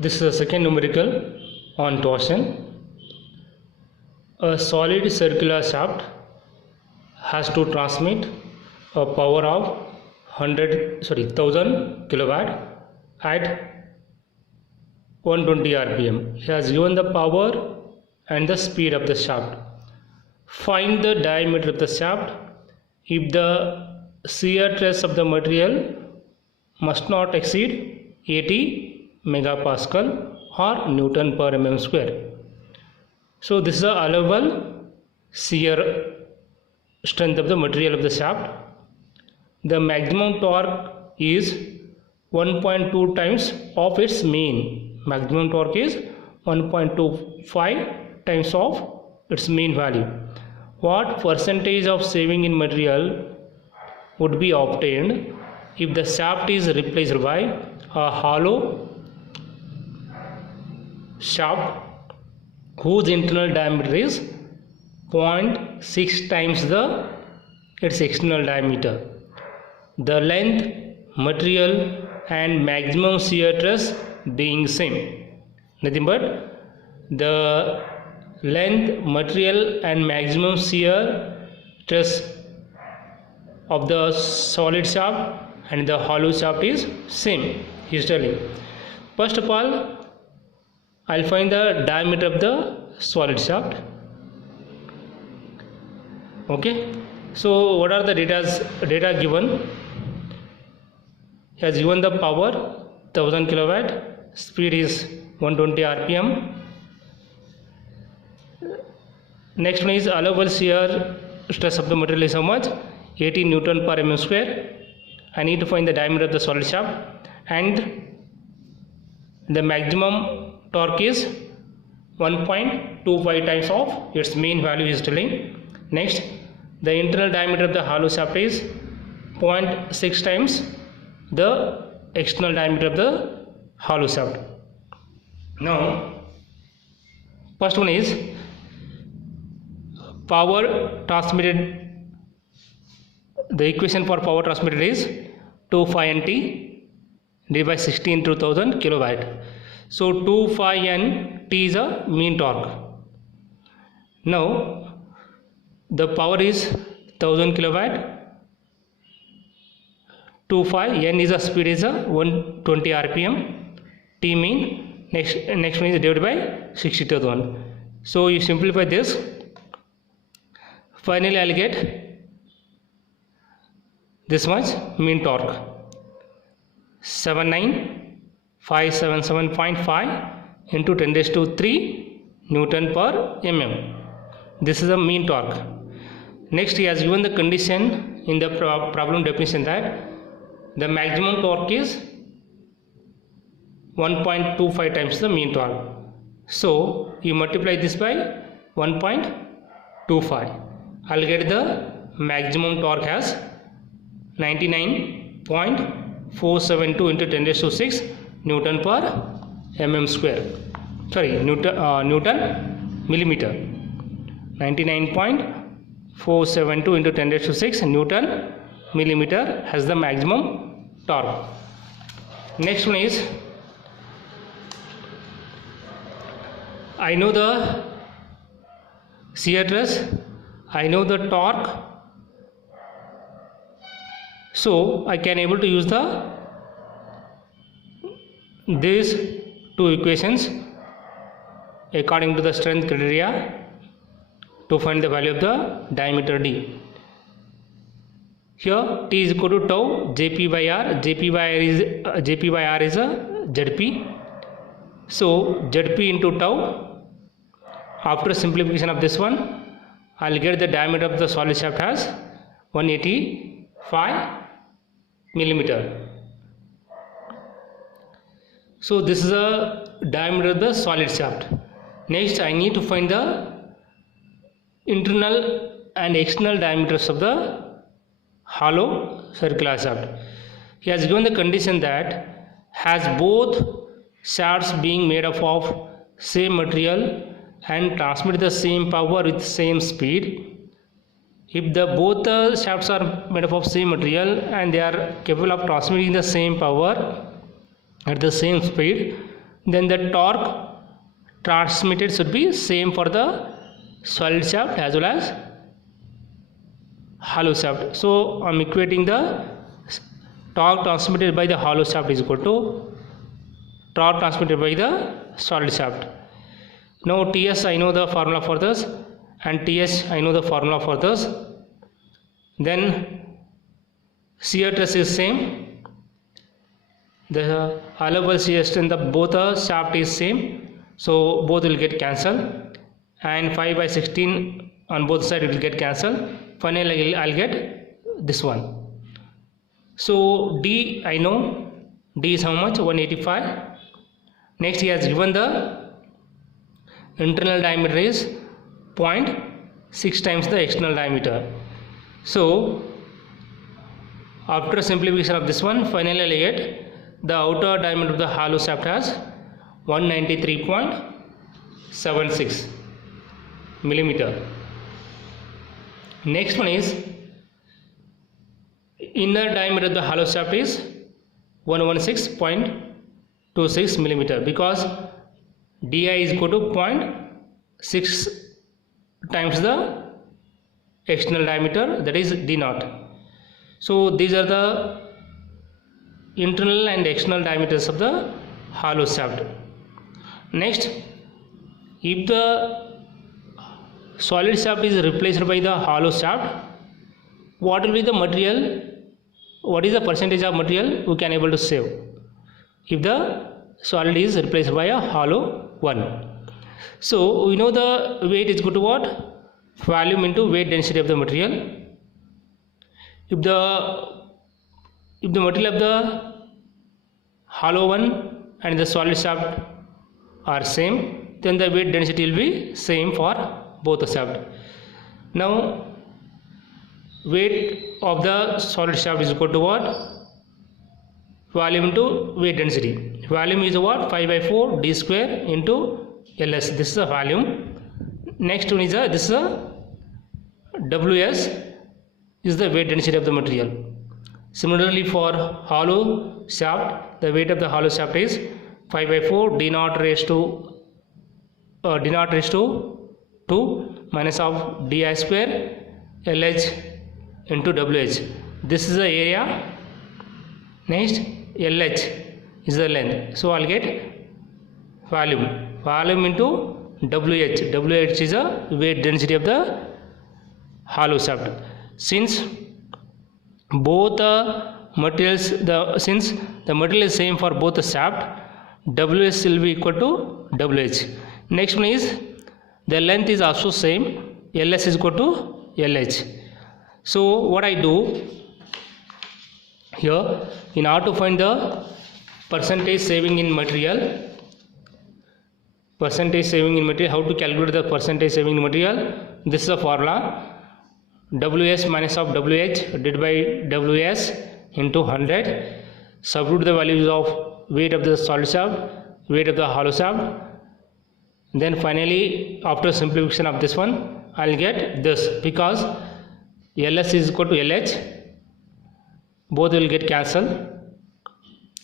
This is the second numerical on torsion. A solid circular shaft has to transmit a power of 1000 kilowatt at 120 rpm. He has given the power and the speed of the shaft. Find the diameter of the shaft if the shear stress of the material must not exceed 80 megapascal or Newton per mm square. So this is the allowable shear strength of the material of the shaft. The maximum torque is 1.2 times of its mean. Maximum torque is 1.25 times of its mean value. What percentage of saving in material would be obtained if the shaft is replaced by a hollow shaft whose internal diameter is 0.6 times its external diameter? The length, material and maximum shear stress being same. Nothing but the length, material and maximum shear stress of the solid shaft and the hollow shaft is same. He is telling. First of all, I'll find the diameter of the solid shaft. Okay, so what are the data given? He has given the power 1000 kilowatt, speed is 120 rpm. Next one is allowable shear stress of the material is how much? 80 Newton per mm square. I need to find the diameter of the solid shaft, and the maximum torque is 1.25 times of its mean value is telling. Next, the internal diameter of the hollow shaft is 0.6 times the external diameter of the hollow shaft. Now, first one is power transmitted. The equation for power transmitted is 2 phi nt divided by 60 into 1000 kilowatt. So 2 phi n t is a mean torque. Now the power is 1000 kilowatt. 2 phi n is a speed is a 120 rpm. T mean next one is divided by 60,000. So you simplify this. Finally I'll get this much mean torque, 79577.5 into 10 raised to 3 Newton per mm. This is the mean torque. Next, he has given the condition in the problem definition that the maximum torque is 1.25 times the mean torque. So you multiply this by 1.25. I'll get the maximum torque as 99.472 into 10 raised to 6 Newton per mm square. Sorry, Newton millimeter. 99.472 into 10 raised to 6 Newton millimeter has the maximum torque. Next one is, I know the shear stress, I know the torque, so I can able to use these two equations according to the strength criteria to find the value of the diameter d. Here T is equal to tau Jp by R. Jp by R is a Zp. So Zp into tau. After simplification of this one, I'll get the diameter of the solid shaft as 185 millimeter. So this is the diameter of the solid shaft. Next, I need to find the internal and external diameters of the hollow circular shaft. He has given the condition that has both shafts being made up of same material and transmit the same power with same speed. If both the shafts are made up of same material and they are capable of transmitting the same power at the same speed, then the torque transmitted should be same for the solid shaft as well as hollow shaft. So I am equating the torque transmitted by the hollow shaft is equal to torque transmitted by the solid shaft. Now Ts I know the formula for this, and Ts I know the formula for this. Then shear stress is same. The allowable shear strength of both the shaft is same, so both will get cancelled, and 5 by 16 on both sides will get cancelled. Finally I'll get this one. So D I know, D is how much? 185. Next he has given the internal diameter is 0.6 times the external diameter. So after simplification of this one, finally I get the outer diameter of the hollow shaft as 193.76 millimeter. Next one is inner diameter of the hollow shaft is 116.26 millimeter, because di is equal to 0.6 times the external diameter, that is d naught. So these are the internal and external diameters of the hollow shaft. Next, if the solid shaft is replaced by the hollow shaft, what will be the material, what is the percentage of material we can able to save if the solid is replaced by a hollow one? So we know the weight is equal to what? Volume into weight density of the material. If the material of the hollow one and the solid shaft are same, then the weight density will be same for both the shaft. Now weight of the solid shaft is equal to what? Volume into weight density. Volume is what? 5 by 4 d square into ls. This is the volume. Next one is this is a ws is the weight density of the material. Similarly for hollow shaft, the weight of the hollow shaft is 5 by 4 d naught raised to 2 minus of di square lh into wh. This is the area. Next lh is the length. So I'll get volume into wh. Wh is the weight density of the hollow shaft. Since both the materials, since the material is same for both the shaft, ws will be equal to wh. Next one is the length is also same, ls is equal to lh. So what I do here, in order to find the percentage saving in material, how to calculate the percentage saving in material? This is the formula: ws minus of wh divided by ws into 100. Substitute the values of weight of the solid shaft, weight of the hollow shaft. Then finally after simplification of this one, I'll get this, because ls is equal to lh, both will get cancelled.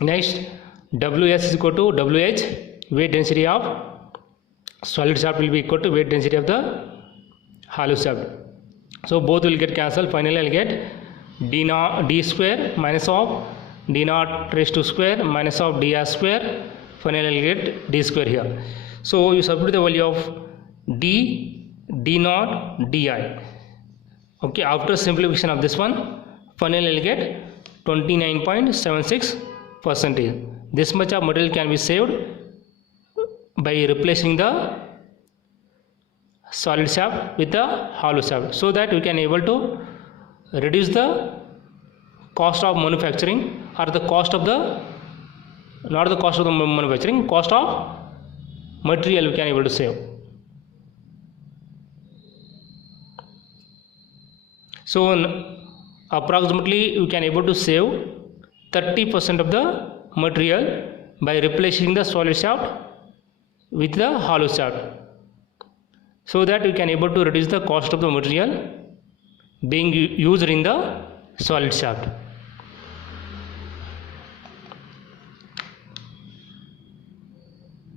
Next ws is equal to wh, weight density of solid shaft will be equal to weight density of the hollow shaft. So both will get cancelled. Finally I'll get d square minus of d naught raised to square minus of dr square. Finally I'll get d square here. So you substitute the value of d naught di. Okay, after simplification of this one, finally I'll get 29.76%. This much of material can be saved by replacing the solid shaft with the hollow shaft, so that we can able to reduce the cost of manufacturing, or the cost of the, not the cost of the manufacturing, cost of material we can able to save. So approximately you can able to save 30% of the material by replacing the solid shaft with the hollow shaft, so that we can able to reduce the cost of the material being used in the solid shaft.